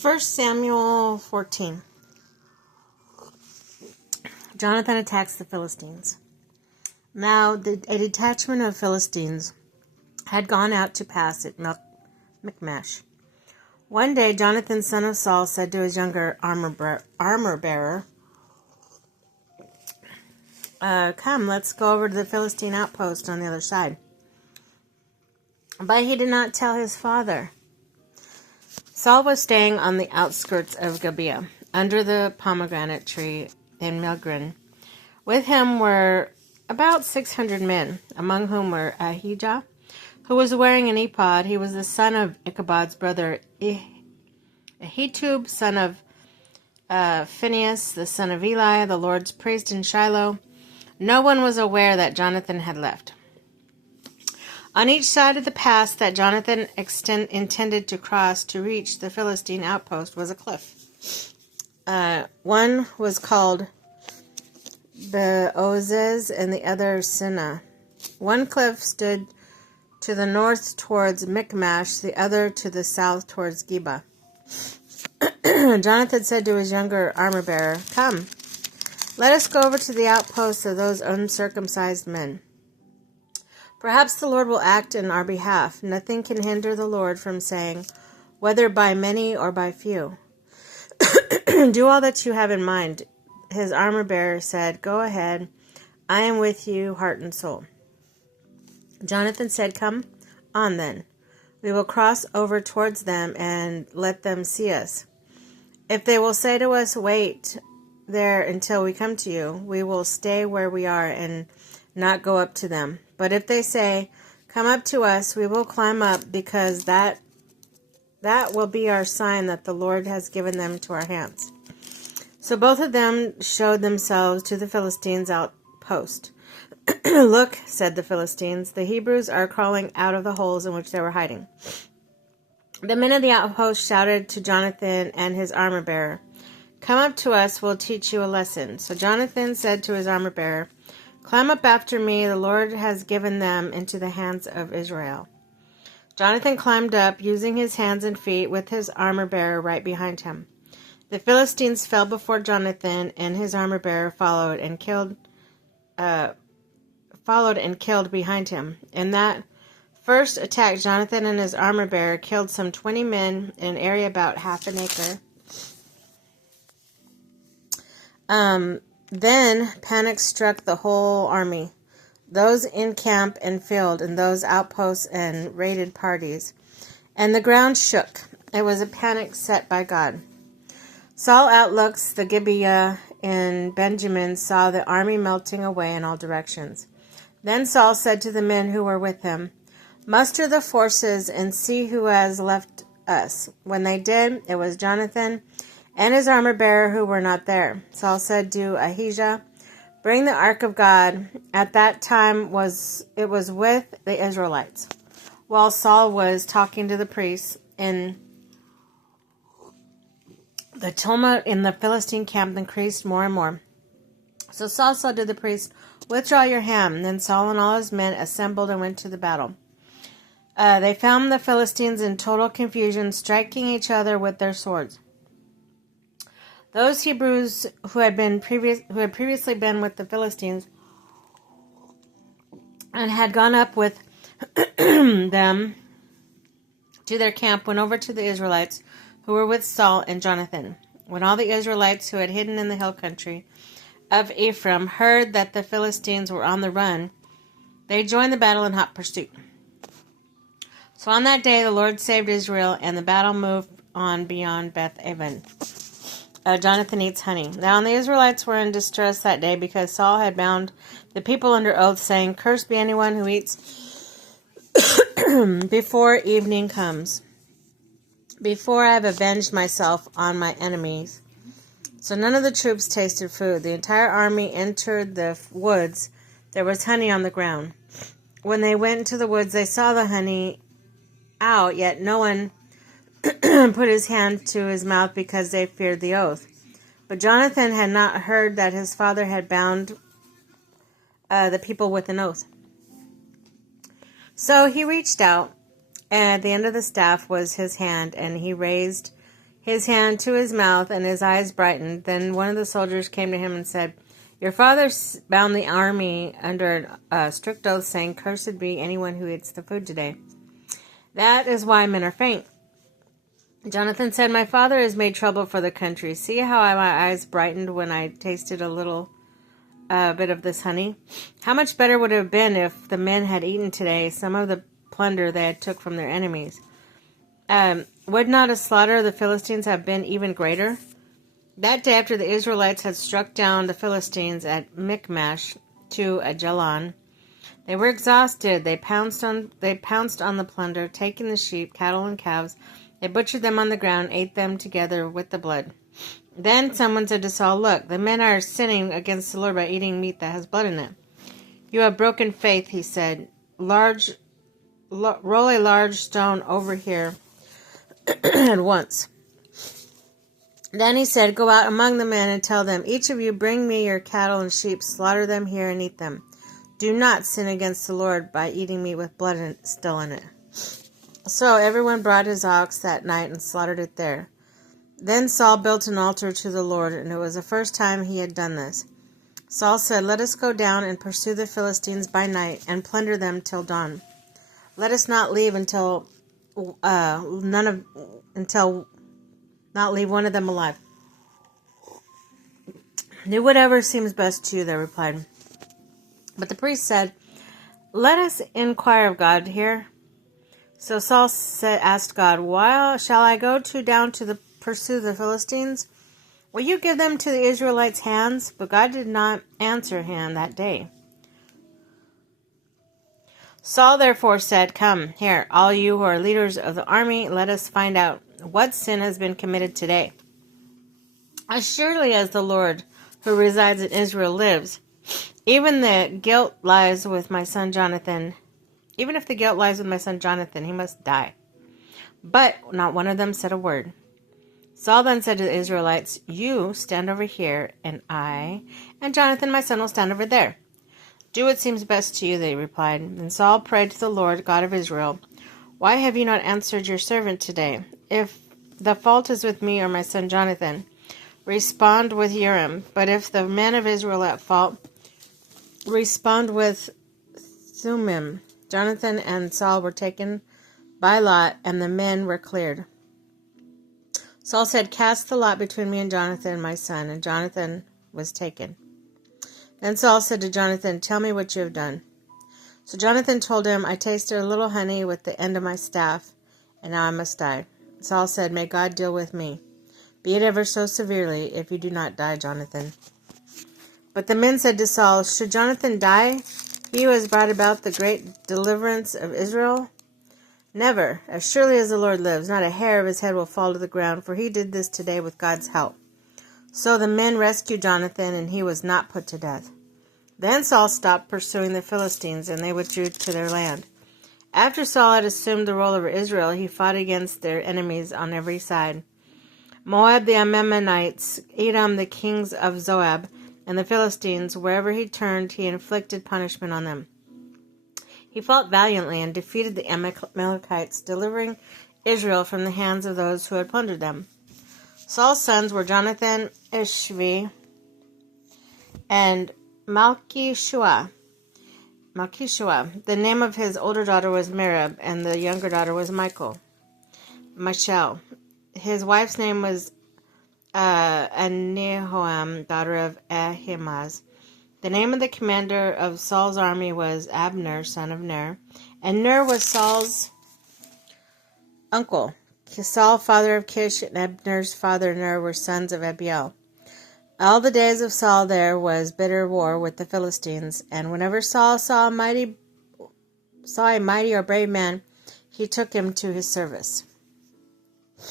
1 Samuel 14. Jonathan attacks the Philistines. Now a detachment of Philistines had gone out to pass at Michmash. One day Jonathan, son of Saul, said to his younger armor bearer, "Come, let's go over to the Philistine outpost on the other side." But he did not tell his father. Saul was staying on the outskirts of Gibeah, under the pomegranate tree in Migron. With him were about 600 men, among whom were Ahijah, who was wearing an ephod. He was the son of Ichabod's brother Ahitub, son of Phinehas, the son of Eli, the Lord's priest in Shiloh. No one was aware that Jonathan had left. On each side of the pass that Jonathan intended to cross to reach the Philistine outpost was a cliff. One was called Beozez and the other Sinah. One cliff stood to the north towards Michmash, the other to the south towards Geba. Jonathan said to his younger armor-bearer, "Come, let us go over to the outposts of those uncircumcised men. Perhaps the Lord will act in our behalf. Nothing can hinder the Lord from saying, whether by many or by few. Do all that you have in mind." His armor-bearer said, "Go ahead. I am with you, heart and soul." Jonathan said, "Come on then. We will cross over towards them and let them see us. If they will say to us, 'Wait there until we come to you,' we will stay where we are and not go up to them. But if they say, 'Come up to us,' we will climb up, because that will be our sign that the Lord has given them to our hands." So both of them showed themselves to the Philistines' outpost. "Look," said the Philistines, "the Hebrews are crawling out of the holes in which they were hiding." The men of the outpost shouted to Jonathan and his armor-bearer, "Come up to us, we'll teach you a lesson." So Jonathan said to his armor-bearer, "Climb up after me, the Lord has given them into the hands of Israel." Jonathan climbed up, using his hands and feet, with his armor-bearer right behind him. The Philistines fell before Jonathan, and his armor-bearer followed and killed behind him. In that first attack, Jonathan and his armor-bearer killed some 20 men in an area about half an acre. Then panic struck the whole army, those in camp and field, and those outposts and raided parties, and the ground shook. It was a panic set by God. Saul outlooks the Gibeah in Benjamin saw the army melting away in all directions. Then Saul said to the men who were with him, "Muster the forces and see who has left us." When they did, it was Jonathan and his armor-bearer who were not there. Saul said to Ahijah, "Bring the ark of God." At that time it was with the Israelites. While Saul was talking to the priests, the tumult in the Philistine camp increased more and more. So Saul said to the priests, "Withdraw your hand." Then Saul and all his men assembled and went to the battle. They found the Philistines in total confusion, striking each other with their swords. Those Hebrews who had previously been with the Philistines and had gone up with them to their camp went over to the Israelites who were with Saul and Jonathan. When all the Israelites who had hidden in the hill country of Ephraim heard that the Philistines were on the run, they joined the battle in hot pursuit. So on that day the Lord saved Israel, and the battle moved on beyond Beth-aven. Jonathan eats honey. Now the Israelites were in distress that day because Saul had bound the people under oath, saying, "Cursed be anyone who eats before evening comes, before I have avenged myself on my enemies." So none of the troops tasted food. The entire army entered the woods. There was honey on the ground. When they went into the woods, they saw the honey out, yet no one put his hand to his mouth because they feared the oath. But Jonathan had not heard that his father had bound the people with an oath. So he reached out, and at the end of the staff was his hand, and he raised his hand to his mouth, and his eyes brightened. Then one of the soldiers came to him and said, "Your father bound the army under a strict oath, saying, 'Cursed be anyone who eats the food today.' That is why men are faint." Jonathan said, "My father has made trouble for the country. See how my eyes brightened when I tasted a little bit of this honey? How much better would it have been if the men had eaten today some of the plunder they had took from their enemies. Would not a slaughter of the Philistines have been even greater?" That day, after the Israelites had struck down the Philistines at Michmash to Ajalon, they were exhausted. They pounced on the plunder, taking the sheep, cattle, and calves. They butchered them on the ground, ate them together with the blood. Then someone said to Saul, "Look, the men are sinning against the Lord by eating meat that has blood in it." "You have broken faith," he said. Roll a large stone over here at once." Then he said, "Go out among the men and tell them, 'Each of you bring me your cattle and sheep, slaughter them here and eat them. Do not sin against the Lord by eating meat with blood still in it.'" So everyone brought his ox that night and slaughtered it there. Then Saul built an altar to the Lord, and it was the first time he had done this. Saul said, "Let us go down and pursue the Philistines by night and plunder them till dawn. Let us not leave not leave one of them alive." "Do whatever seems best to you," they replied. But the priest said, "Let us inquire of God here." So Saul asked God, "Why shall I go down to pursue the Philistines? Will you give them to the Israelites' hands?" But God did not answer him that day. Saul therefore said, "Come here, all you who are leaders of the army, let us find out what sin has been committed today. As surely as the Lord who resides in Israel lives, even the guilt lies with my son Jonathan. Even if the guilt lies with my son Jonathan, he must die." But not one of them said a word. Saul then said to the Israelites, "You stand over here, and I and Jonathan my son will stand over there." "Do what seems best to you," they replied. And Saul prayed to the Lord God of Israel, "Why have you not answered your servant today? If the fault is with me or my son Jonathan, respond with Urim. But if the men of Israel are at fault, respond with Thummim." Jonathan and Saul were taken by lot, and the men were cleared. Saul said, "Cast the lot between me and Jonathan, my son," and Jonathan was taken. Then Saul said to Jonathan, "Tell me what you have done." So Jonathan told him, "I tasted a little honey with the end of my staff, and now I must die." Saul said, "May God deal with me, be it ever so severely, if you do not die, Jonathan." But the men said to Saul, "Should Jonathan die, he who has brought about the great deliverance of Israel? Never. As surely as the Lord lives, not a hair of his head will fall to the ground, for he did this today with God's help." So the men rescued Jonathan, and he was not put to death. Then Saul stopped pursuing the Philistines, and they withdrew to their land. After Saul had assumed the rule over Israel, he fought against their enemies on every side: Moab, the Ammonites, Edom, the kings of Zoab, and the Philistines. Wherever he turned, he inflicted punishment on them. He fought valiantly and defeated the Amalekites, delivering Israel from the hands of those who had plundered them. Saul's sons were Jonathan, Ishvi, and Malchishua. The name of his older daughter was Merab, and the younger daughter was Michal. His wife's name was Anihoam, daughter of Ahimaaz. The name of the commander of Saul's army was Abner, son of Ner, and Ner was Saul's uncle. Saul, father of Kish, and Abner's father Ner were sons of Abiel. All the days of Saul there was bitter war with the Philistines, and whenever Saul saw a mighty or brave man, he took him to his service.